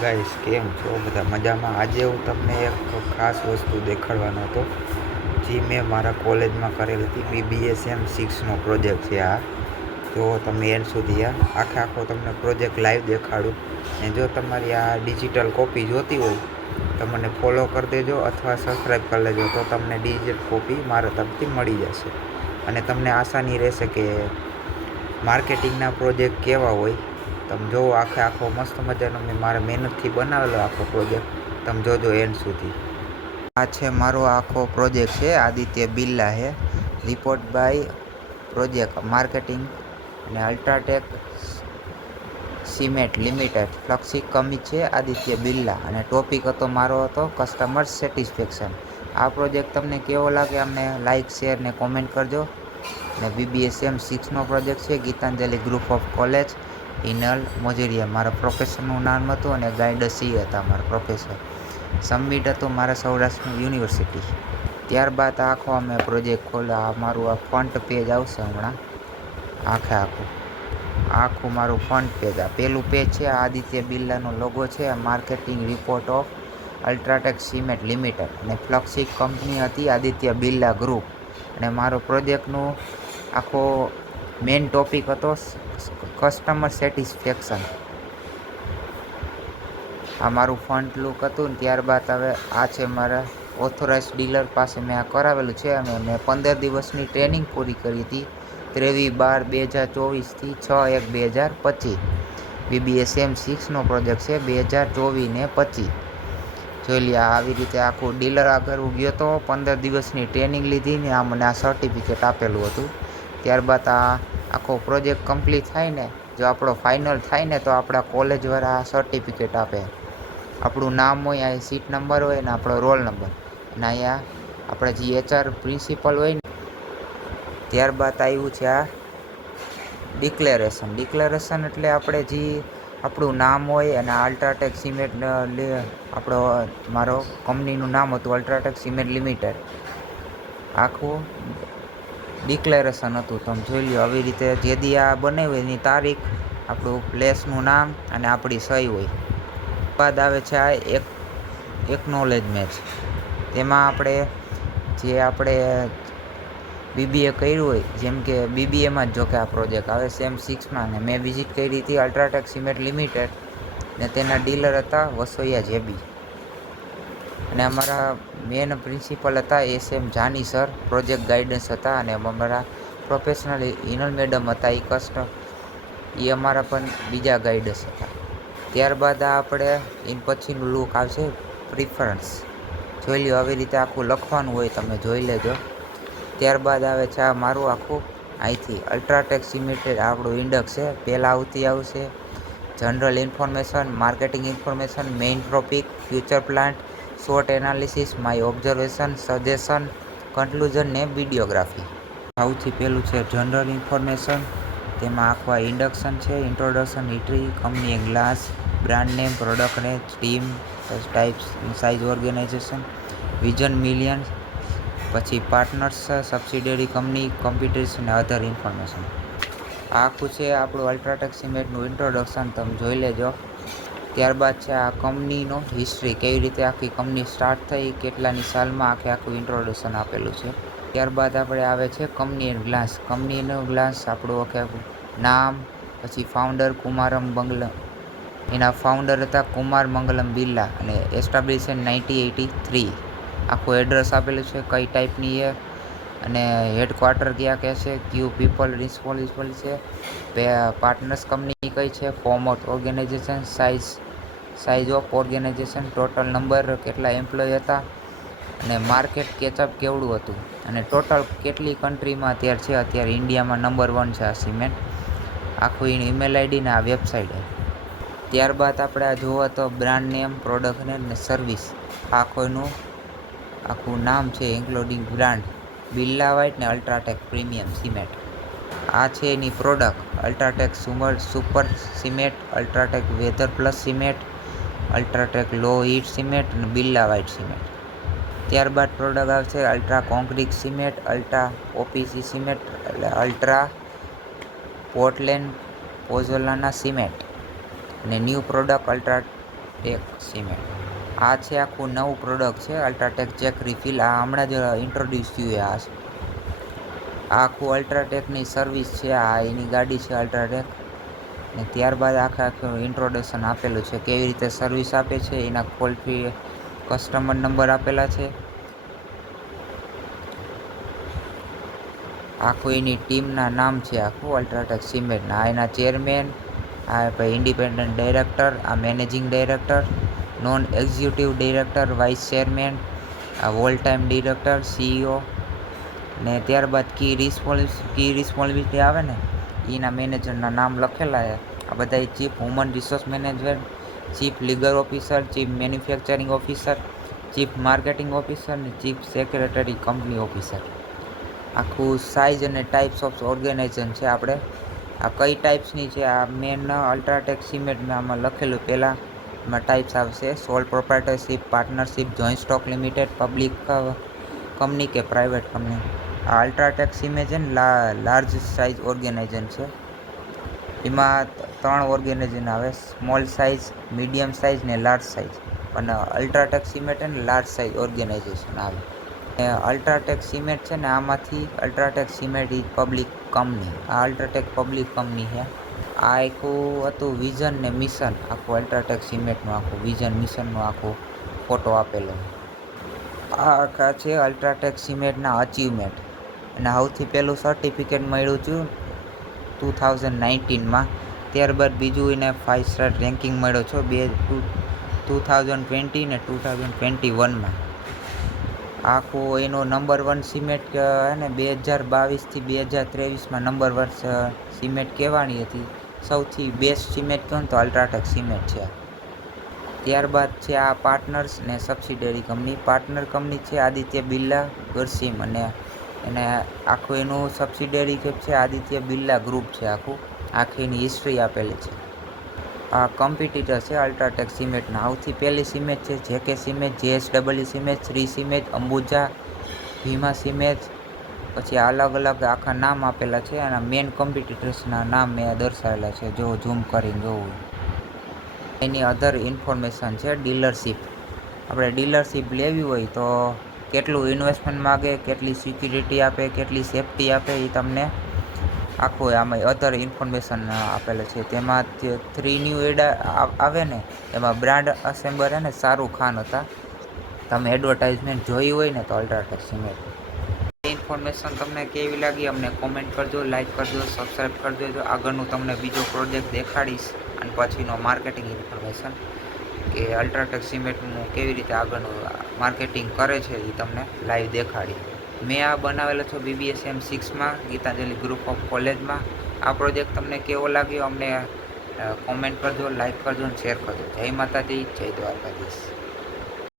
Guys, કેમ છો બધા? મજામાં? આજે હું તમને એક ખાસ વસ્તુ દેખાડવાનો હતો જે મેં મારા કોલેજમાં કરેલી હતી. BBSM 6નો પ્રોજેક્ટ છે આ. જો તમે એન્ડ સુધી આખો તમને પ્રોજેક્ટ લાઈવ દેખાડું. અને જો તમારી આ ડિજિટલ કોપી જોતી હોય તો મને ફોલો કરી દેજો અથવા સબસ્ક્રાઈબ કરી લેજો, તો તમને ડિજિટલ કોપી મારા તરફથી મળી જશે. અને તમને આસાની રહેશે કે માર્કેટિંગના પ્રોજેક્ટ કેવા હોય. તમે જોવો આખો મસ્ત મજાનો મેં મારા મહેનતથી બનાવેલો આખો પ્રોજેક્ટ. તમે જોજો એન્ડ સુધી. આ છે મારો આખો પ્રોજેક્ટ છે. આદિત્ય બિરલા છે. રિપોર્ટ બાય પ્રોજેક્ટ માર્કેટિંગ અને અલ્ટ્રાટેક સિમેન્ટ લિમિટેડ. ફ્લક્સી કમી છે આદિત્ય બિરલા અને ટોપિક મારો હતો કસ્ટમર સેટિસ્ફેક્શન. આ પ્રોજેક્ટ તમને કેવો લાગે અમને લાઇક, શેર ને કોમેન્ટ કરજો. અને BBSM 6નો પ્રોજેક્ટ છે. ગીતાંજલિ ગ્રુપ ઓફ કોલેજ, ઇનલ મોજેરિયા મારા પ્રોફેસરનું નામ હતું અને ગાઈડર સી હતા મારા પ્રોફેસર. સબમિટ હતું મારા સૌરાષ્ટ્ર યુનિવર્સિટી. ત્યારબાદ આખો અમે પ્રોજેક્ટ ખોલ્યો. આ મારું આ ફ્રન્ટ પેજ આવશે હમણાં. આખું મારું ફ્રન્ટ પેજ. આ પહેલું પેજ છે. આદિત્ય બિરલાનો લોગો છે. Marketing report of UltraTech cement limited અને ફ્લક્સી કંપની હતી આદિત્ય બિરલા ગ્રુપ. અને મારો પ્રોજેક્ટનું આખો મેઇન ટોપિક હતો કસ્ટમર સેટિસ્ફેક્શન. આ મારું ફ્રન્ટ લુક હતું ને ત્યારબાદ હવે આ છે મારા ઓથોરાઇઝ ડીલર પાસે મેં આ કરાવેલું છે. અને મેં 15 દિવસની ટ્રેનિંગ પૂરી કરી હતી 23/12/2024થી 6/1/2025. BBSM 6નો પ્રોજેક્ટ છે 2024 ને 25. જોઈ લે આવી રીતે આખું ડીલર આગળ ગયો તો 15 દિવસની ટ્રેનિંગ લીધી ને આ મને આ સર્ટિફિકેટ આપેલું હતું. ત્યારબાદ આ આખો પ્રોજેક્ટ કમ્પ્લીટ થાય ને, જો આપણો ફાઇનલ થાય ને, તો આપણા કોલેજવાળા આ સર્ટિફિકેટ આપે. આપણું નામ હોય, અહીં સીટ નંબર હોય ને આપણો રોલ નંબર, અને અહીંયા આપણે જે HR પ્રિન્સિપલ હોય ને. ત્યારબાદ આવ્યું છે આ ડિક્લેરેશન એટલે આપણે જે આપણું નામ હોય અને અલ્ટ્રાટેક સિમેન્ટ મારો કંપનીનું નામ હતું અલ્ટ્રાટેક સિમેન્ટ લિમિટેડ. આખું ડિક્લેરેશન હતું. તમે જોઈ લો આવી રીતે જે દી આ બનાવ્યું એની તારીખ, આપણું પ્લેસનું નામ અને આપણી સહી હોય. બાદ આવે છે આ એકનોલેજમેન્ટ. તેમાં આપણે BBA કર્યું હોય, જેમ કે BBAમાં જ જો કે આ પ્રોજેક્ટ આવે સેમ 6માં, ને મેં વિઝિટ કરી હતી અલ્ટ્રાટેક સિમેન્ટ લિમિટેડ ને તેના ડીલર હતા વસોયા જેબી. અને અમારા મેન પ્રિન્સિપલ હતા SM Jani sir, project guidance હતા. અને અમારા પ્રોફેશનલ ઇનલ મેડમ હતા, એ અમારા પણ બીજા ગાઈડન્સ હતા. ત્યારબાદ આપણે પછીનું લુક આવશે પ્રિફરન્સ. જોઈ લો આવી રીતે આખું લખવાનું હોય, તમે જોઈ લેજો. ત્યારબાદ આવે છે આ મારું આખું અહીંથી અલ્ટ્રાટેક સિમેન્ટેડ આપણું ઇન્ડેક્સ છે. પહેલાં આવશે general information, marketing information, main topic, future plant, short analysis, my observation, suggestion, conclusion ને વિડીયોગ્રાફી. સૌથી પહેલું છે જનરલ ઇન્ફોર્મેશન. તેમાં આખું ઇન્ડક્શન છે, introduction, history, company glass, brand name, product range, team, types, size, organisation, vision, million, પછી partners, subsidiary company, competition અને other information. આખું છે આપણું અલ્ટ્રાટેક સિમેન્ટનું ઇન્ટ્રોડક્શન. તમે જોઈ લેજો. ત્યારબાદ છે આ કંપનીનો હિસ્ટ્રી, કેવી રીતે આખી કંપની સ્ટાર્ટ થઈ, કેટલાની સાલમાં, આખું ઇન્ટ્રોડક્શન આપેલું છે. ત્યારબાદ આપણે આવે છે કંપની ગ્લાસ. કંપનીનું ગ્લાસ આપણું નામ, પછી ફાઉન્ડર કુમારમ બંગલમ, એના ફાઉન્ડર હતા કુમાર મંગલમ બિરલા અને એસ્ટાબ્લિશ 1983. આખું એડ્રેસ આપેલું છે, કઈ ટાઈપની છે અને હેડક્વાર્ટર ક્યાં કહે છે, ક્યુ પીપલ રિસ્પોન્સિબલ છે, પાર્ટનર્સ કંપની કઈ છે, form of organisation, size of organisation, total number કેટલા એમ્પ્લોય હતા, અને માર્કેટ કેચઅપ કેવડું હતું, અને ટોટલ કેટલી કન્ટ્રીમાં અત્યારે ઇન્ડિયામાં નંબર 1 છે આ સિમેન્ટ. આખું ઈમેલ આઈડી ને આ વેબસાઇટ. ત્યારબાદ આપણે આ જોવો તો બ્રાન્ડ નેમ, પ્રોડક્ટ નેમ ને સર્વિસ. આખું નામ છે ઇન્ક્લુડિંગ બ્રાન્ડ બિરલા વ્હાઇટ ને અલ્ટ્રાટેક પ્રીમિયમ સિમેન્ટ. આ છે એની product UltraTech super cement, UltraTech weather plus cement, UltraTech low heat cement અને બિરલા વ્હાઇટ સિમેન્ટ. ત્યારબાદ પ્રોડક્ટ આવશે ultra concrete cement, ultra OPC cement, એટલે અલ્ટ્રા પોર્ટલેન્ડ પોઝોલાના સિમેન્ટ. અને ન્યૂ પ્રોડક્ટ ટેક સિમેન્ટ. આ છે આખું નવું પ્રોડક્ટ છે અલ્ટ્રાટેક ચેક રિફિલ. આ હમણાં જ ઇન્ટ્રોડ્યુસ થયું. આ આખું અલ્ટ્રાટેકની સર્વિસ છે. આ એની ગાડી છે અલ્ટ્રાટેક. ને ત્યારબાદ આખું ઇન્ટ્રોડક્શન આપેલું છે કેવી રીતે સર્વિસ આપે છે, એના કોલ ફ્રી કસ્ટમર નંબર આપેલા છે. આખું એની ટીમના નામ છે આખું અલ્ટ્રાટેક સિમેન્ટના. આ એના ચેરમેન, આ ભાઈ ઇન્ડિપેન્ડન્ટ ડાયરેક્ટર, આ managing director, non executive director, vice chairman, આ ઓલ ટાઈમ ડાયરેક્ટર, CEO. ને ત્યારબાદ કી રિસ્પોન્સિબિલિટી આવે ને એના મેનેજરના નામ લખેલા છે. આ બધા chief human resource management, chief legal officer, chief manufacturing officer, chief marketing officer ને ચીફ સેક્રેટરી કંપની ઓફિસર. આખું સાઇઝ અને ટાઈપ્સ ઓફ ઓર્ગેનાઇઝેશન છે. આપણે આ કઈ ટાઈપ્સની છે, આ મેન અલ્ટ્રાટેક સિમેન્ટમાં આમાં લખેલું. પહેલાં એમાં ટાઈપ્સ આવશે: sole proprietorship, partnership, joint stock limited, public company કે પ્રાઇવેટ કંપની. આ અલ્ટ્રાટેક સિમેન્ટ છે ને લાર્જ સાઇઝ ઓર્ગેનાઇઝેશન છે. એમાં 3 ઓર્ગેનાઇઝેશન આવે: સ્મોલ સાઇઝ, મીડિયમ સાઇઝ ને લાર્જ સાઇઝ. અને અલ્ટ્રાટેક સિમેન્ટ છે ને લાર્જ સાઇઝ ઓર્ગેનાઇઝેશન આવે. અલ્ટ્રાટેક સિમેન્ટ છે ને આમાંથી UltraTech cement is public company. આ અલ્ટ્રાટેક પબ્લિક કંપની છે. આ આખું હતું વિઝન ને મિશન. આખું અલ્ટ્રાટેક સિમેન્ટનું આખું વિઝન મિશનનો આખો ફોટો આપેલો. આ આખા છે અલ્ટ્રાટેક સિમેન્ટના અચીવમેન્ટ. અને સૌથી પહેલું સર્ટિફિકેટ મળ્યું હતું 2019માં. ત્યારબાદ બીજું એને 5 સ્ટાર રેન્કિંગ મળ્યો છે 2020 ને 2021માં. આખું એનો નંબર 1 સિમેન્ટ ને 2022થી 2023માં નંબર 1 સિમેન્ટ કહેવાની હતી. સૌથી બેસ્ટ સિમેન્ટ કહો તો અલ્ટ્રાટેક સિમેન્ટ છે. ત્યારબાદ છે આ પાર્ટનર્સ ને સબસિડરી કંપની. પાર્ટનર કંપની છે આદિત્ય બિરલા ગરસીમ, અને એને આખું એનું સબસિડરી છે આદિત્ય બિરલા ગ્રુપ છે. આખી એની હિસ્ટ્રી આપેલી છે. આ કોમ્પિટિટર છે અલ્ટ્રાટેક સિમેન્ટના. સૌથી પહેલી સિમેન્ટ છે JK cement, JSW cement, Shri cement, Ambuja, Bhima cement. પછી અલગ અલગ આખા નામ આપેલા છે અને મેન કોમ્પિટિટર્સના નામ મેં દર્શાવેલા છે. જો ઝૂમ કરીને જોવું. એની અધર ઇન્ફોર્મેશન છે ડીલરશીપ. આપણે ડીલરશીપ લેવી હોય તો કેટલું ઇન્વેસ્ટમેન્ટ માગે, કેટલી સિક્યુરિટી આપે, કેટલી સેફટી આપે, એ તમને આખું આમાં અધર ઇન્ફોર્મેશન આપેલું છે. તેમાં 3 ન્યૂ એડ આવે ને એમાં બ્રાન્ડ એમ્બેસેડર ને શાહરૂખ ખાન હતા. તમે એડવર્ટાઇઝમેન્ટ જોઈ હોય ને તો અલ્ટ્રાટેક સિમેન્ટ. ઇન્ફોર્મેશન તમને કેવી લાગી અમને કોમેન્ટ કરજો, લાઈક કરજો, સબસ્ક્રાઈબ કરી દેજો. આગળનું તમને બીજો પ્રોજેક્ટ દેખાડીશ અને પછીનો માર્કેટિંગ ઇન્ફોર્મેશન કે અલ્ટ્રાટેક સિમેન્ટનું કેવી રીતે આગળનું માર્કેટિંગ કરે છે એ તમને લાઈવ દેખાડી. મેં આ બનાવેલો છે BBSM 6માં ગીતાંજલિ ગ્રુપ ઓફ કોલેજમાં. આ પ્રોજેક્ટ તમને કેવો લાગ્યો અમને કોમેન્ટ કરજો, લાઈક કરજો અને શેર કરજો. જય માતાજી, જય દ્વારકાધીશ.